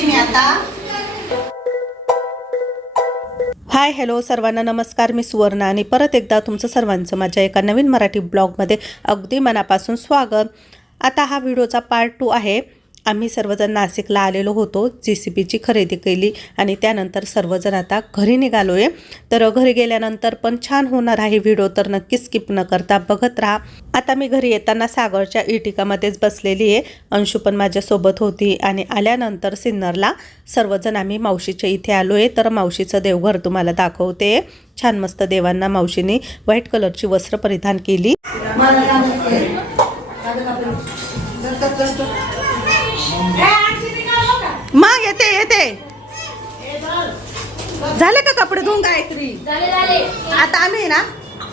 मी आता. Hi hello सर्वांना नमस्कार मी सुवर्णा आणि परत एकदा तुमचं सर्वांचं माझ्या एका नवीन मराठी ब्लॉगमध्ये अगदी मनापासून स्वागत. आता हा व्हिडिओचा पार्ट टू आहे. आम्ही सर्वजण नाशिकला आलेलो होतो जे सी बीची खरेदी केली आणि त्यानंतर सर्वजण आता घरी निघालो आहे तर घरी गेल्यानंतर पण छान होणार आहे व्हिडिओ तर नक्की स्किप न करता बघत राहा. आता मी घरी येताना सागरच्या इटिकामध्येच बसलेली आहे. अंशू पण माझ्यासोबत होती आणि आल्यानंतर सिन्नरला सर्वजण आम्ही मावशीच्या इथे आलो आहे तर मावशीचं देवघर तुम्हाला दाखवते. छान मस्त देवांना मावशीने व्हाईट कलरची वस्त्र परिधान केली. मग येते येते. झाले का कपडे धुवून गायत्री? आता आम्ही ना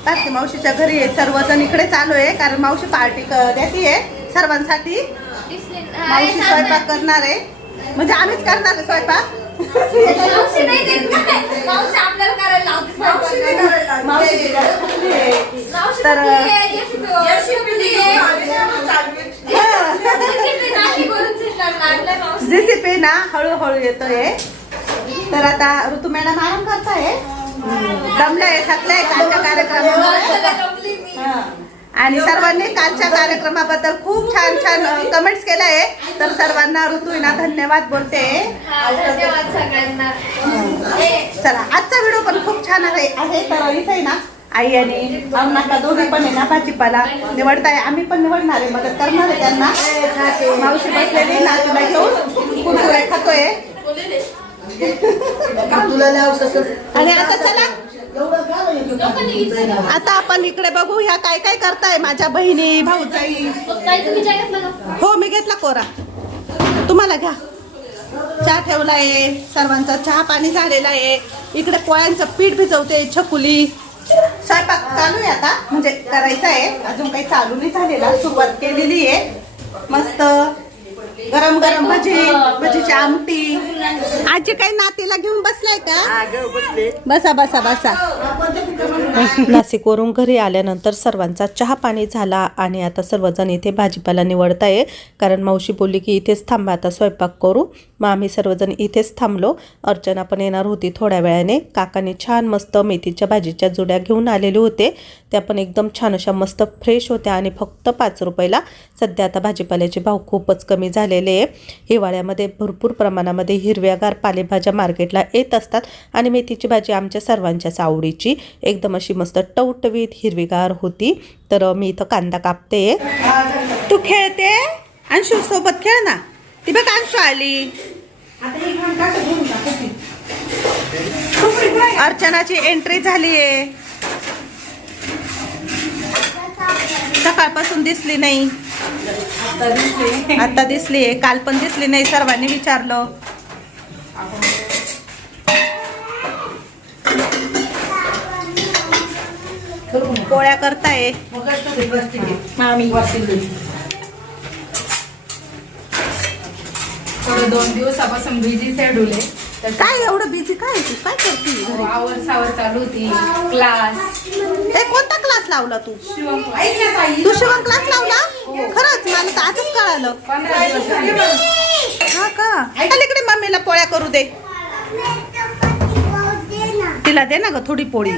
पार्टी मावशीच्या घरी आहे. सर्वजण इकडे चालू आहे कारण मावशी पार्टी देते आहे सर्वांसाठी. मावशी स्वयंपाक करणार आहे. म्हणजे आम्हीच करणार आहे स्वयंपाक. तर- मावशी. जेसीपी ना हळूहळू येतोय. तर आता ऋतू मॅडम आराम करताय? दमलाय थकलाय कालच्या कार्यक्रमामुळे. आणि सर्वांनी कालच्या कार्यक्रमाबद्दल खूप छान छान कमेंट्स केल्या आहे तर सर्वांना ऋतूना धन्यवाद बोलते. धन्यवाद सगळ्यांना. चला आजचा व्हिडिओ पण खूप छान आहे तर इथे ना आई आणि अरुणाका दोघे पण आहे ना भाजीपाला निवडताय. आम्ही पण निवडणार आहे मदत करणार आहे त्यांना. मावशी बसलेली नातूला घेऊन. कुरकुरे खातोय. आणि आता चला. आता आपण इकडे बघू ह्या काय काय करताय माझ्या बहिणी भाऊजाई? हो मी घेतला कोरा. तुम्हाला घ्या. चहा ठेवलाय सर्वांचा चहा पाणी झालेला आहे. इकडे पोळ्यांचं पीठ भिजवते छकुली. स्वयंपाक चालू आहे आता. म्हणजे करायचा आहे. अजून काही चालू नाही झालेला. सुरुवात केलेली आहे. मस्त. गरम गरम भजी भजीची आमटी. आजी काही नातीला घेऊन बसलाय का? बसा बसा बसा. नाशिकवरून घरी आल्यानंतर सर्वांचा चहा पाणी झाला आणि आता सर्वजण इथे भाजीपाला निवडताय कारण मावशी बोलली की इथेच थांबा आता स्वयंपाक करू. मग आम्ही सर्वजण इथेच थांबलो. अर्चना पण येणार होती थोड्या वेळाने. काकाने छान मस्त मेथीच्या भाजीच्या जुड्या घेऊन आलेले होते. त्या पण एकदम छान अशा मस्त फ्रेश होत्या आणि फक्त पाच रुपयाला. सध्या आता भाजीपाल्याचे भाव खूपच कमी झालेले आहे. हिवाळ्यामध्ये भरपूर प्रमाणामध्ये हिरव्यागार पालेभाज्या मार्केटला येत असतात आणि मेथीची भाजी आमच्या सर्वांच्याच आवडीची. एकदम अशी मस्त टवटवीत हिरवीगार होती. तर मी इथं कांदा कापते. तू खेळते? अंशू सोबत खेळ ना. ती बघ अंशू आली. अर्चनाची एंट्री झाली आहे. सकाळपासून दिसली नाही. आता दिसली. आहे. काल पण दिसली नाही सर्वांनी विचारलं. पोळ्या करताय. मामी. थोडं दोन दिवसापासून बिझी शेड्यूल आहे. तर काय एवढं बिझी काय तू? काय करते घरी? आवर सावर चालू होती. क्लास ए कोणता क्लास लावला तू. तू शिवण क्लास लावला? खरंच मला तर आजच कळालं. पंधरा दिवस झाले. हा का? चल इकडे मम्मीला पोळ्या करू दे. तिला दे ना ग थोडी पोळी.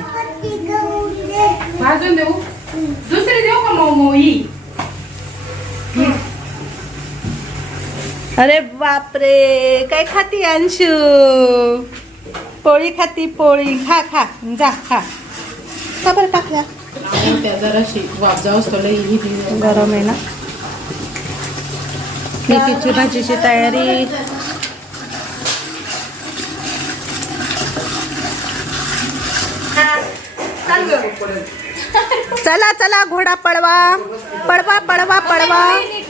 भाजून देऊ. दुसरी देऊ का मोमो ही? अरे बापरे काय खाती अंशू? पोळी खाती पोळी. खा खा. जा खा. का बरं टाकल्या? ही गरम आहे ना? मेथीची भाजीची तयारी. चला चला घोडा पळवा. पळवा पळवा पळवा. नीट नीट नीट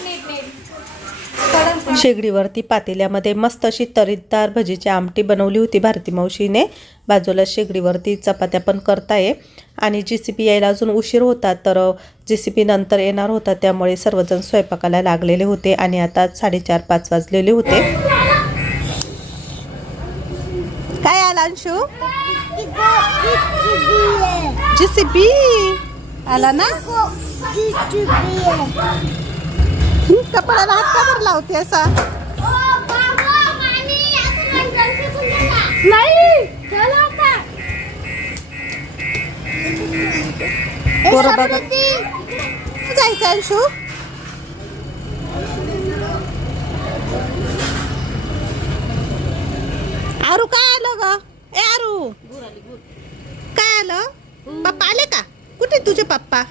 शेगडीवरती पातेल्यामध्ये मस्त अशी तरीदार भजीची आमटी बनवली होती भारती मावशीने. बाजूला शेगडीवरती चपात्या पण करताय. आणि जी सी पी यायला अजून उशीर होता तर जी सी पी नंतर येणार होता त्यामुळे सर्वजण स्वयंपाकाला लागलेले होते आणि आता साडेचार पाच वाजलेले होते. काय आला अंशू? जी सी पी आला ना कपाळाला हात का बरं लावते असा. नाही चला आता. पोरं बघा. जायचं अंशू? आरू काय आलं ग? ए आरू. काय आलं? पप्पा आले का? कुठे तुझे पप्पा?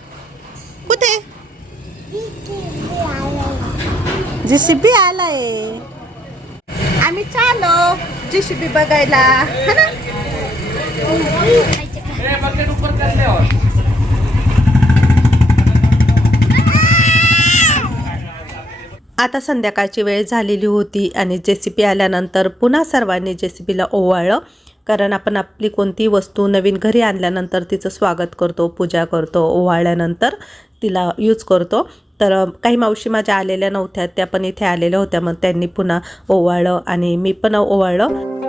कुठे? जीसीबी आलाय. आम्ही चालो जीसीबी बघायला. है ना? आता संध्याकाळची वेळ झालेली होती आणि जे सी पी आल्यानंतर पुन्हा सर्वांनी जे सी पीला ओवाळलं. कारण आपण आपली कोणती वस्तू नवीन घरी आणल्यानंतर तिचं स्वागत करतो पूजा करतो ओवाळल्यानंतर तिला यूज करतो. तर काही मावशी माझ्या आलेल्या नव्हत्या त्या पण इथे आलेल्या होत्या. मग त्यांनी पुन्हा ओवाळलं आणि मी पण ओवाळलं.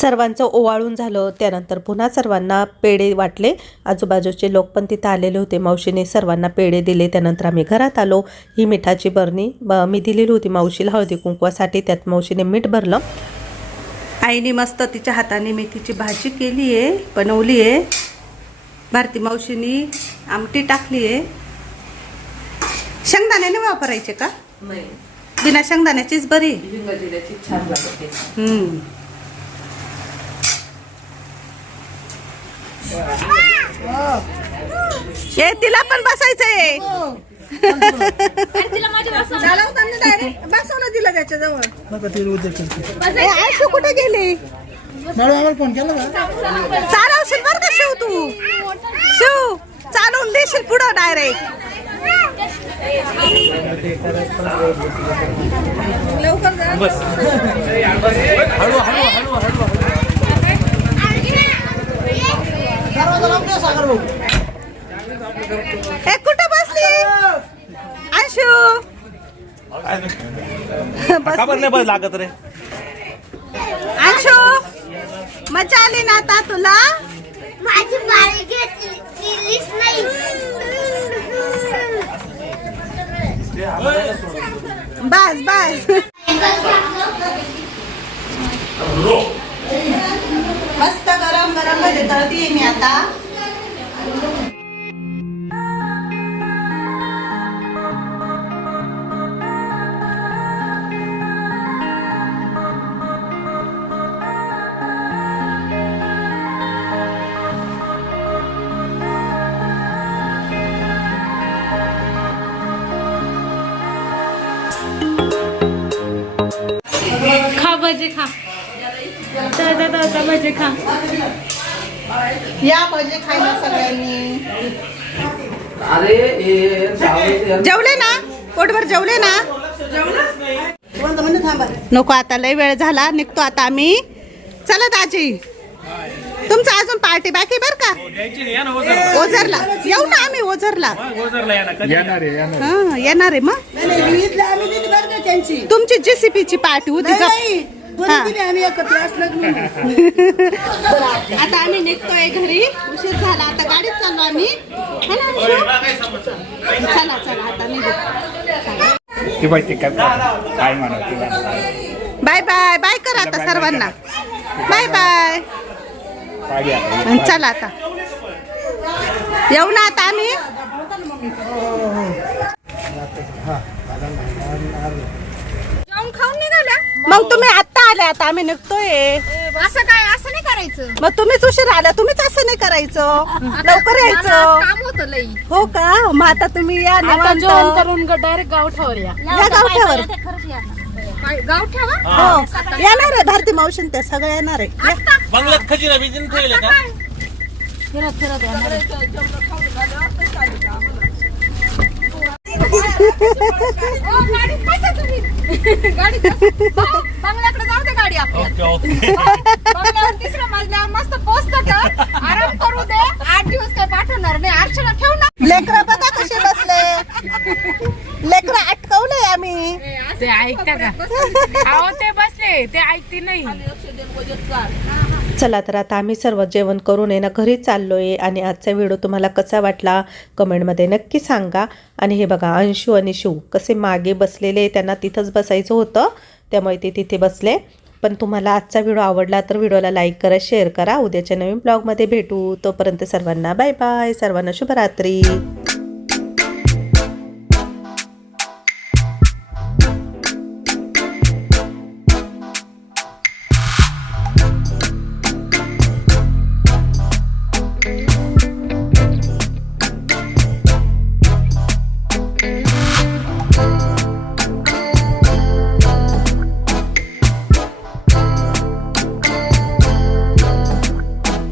सर्वांचं ओवाळून झालं. त्यानंतर पुन्हा सर्वांना पेढे वाटले. आजूबाजूचे लोक पण तिथं आलेले होते. मावशीने सर्वांना पेढे दिले. त्यानंतर आम्ही घरात आलो. ही मिठाची बरणी ब- मी दिलेली होती मावशीला हळदी कुंकवासाठी. त्यात मावशीने मीठ भरलं. आईने मस्त तिच्या हाताने मेथीची भाजी केली आहे. बनवली आहे. भारती मावशीनी आमटी टाकली आहे. शेंगदाण्याने वापरायचे का? बिना शेंगदाण्याचीच बरी. ए तिला पण बसायचंय. तिला माझी वासना बसवलं दिलं त्याच्याजवळ नका ते उद्या करते आयशू कुठे गेली? फोन केला चालवशील बर का शिव तू? शिव चालवून देशील पुढं डायरेक्ट लवकर जा. ए कुठं बसली आयशू का बरं नाही बस लागत रे? मजा आली ना आता तुला? माझी बाळी नाही. बस बस. मस्त गरम गरम भजे तळतीये मी आता. भजे खा. जा, भजे खा. या भजे खायला सगळ्यांनी. हे जेवले ना? पोटभर जेवले ना? नको आता लय वेळ झाला. निघतो आता आम्ही. चला दाजी. तुमचं अजून पार्टी बाकी बर का? ओझरला. येऊ ना आम्ही ओझरला. येणार आहे येणार हा येणार आहे मग. तुमची जेसीपी ची पार्टी होती का हा. आता आम्ही निघतोय घरी. उशीर झाला आता गाडीत चाललो आम्ही. है ना, अंशू? चला चला आता निघू. ते बाई ते काय काय म्हणा ते बाय बाय बाय कर आता सर्वांना. Bye bye. पाडी आता आणि चला आता. येऊ ना आता आम्ही. जाऊन खाऊन निघाल्या मग तुम्ही आत्ता आले आता? आम्ही निघतोय. असं काय? असं नाही करायचं. मग तुम्हीच उशीर आला. तुम्हीच असं नाही करायचं. लवकर यायचं. काम होतं लई. हो का? मग आता तुम्ही या आता निवांत. जेवण करून डायरेक्ट गावठावर या. या गावठ्यावर गाव ठेवा हो. येणार आहे भारती मावशीन त्या सगळ्या येणार आहे. या. बंगल्यात खजिना बिजिन ठेवले का? फिरत फिरत येणार आहे. ओ, गाडीत बसा तुम्ही. गाडीत बसा. हो, बंगल्याकडे गाडी ओके ओके बंगल्यावर तिसऱ्या मजल्यावर मस्त पोचत का? आराम करू दे. आठ दिवस काय पाठवणार नाही. अर्चना ठेव ना. लेकरं बघा कसे बसले. लेकरं अटकवले आम्ही. ते ऐकता का? अहो ते बसले. ते ऐकते नाही. चला तर आता आम्ही सर्व जेवण करून आहे ना घरी चाललो आहे आणि आजचा व्हिडिओ तुम्हाला कसा वाटला कमेंटमध्ये नक्की सांगा. आणि हे बघा अंशू आणि शिव कसे मागे बसलेले त्यांना तिथंच बसायचं होतं. त्यामुळे ते तिथे बसले. पण तुम्हाला आजचा व्हिडिओ आवडला तर व्हिडिओला लाईक करा शेअर करा. उद्याच्या नवीन ब्लॉगमध्ये भेटू. तोपर्यंत सर्वांना बाय बाय. सर्वांना शुभरात्री.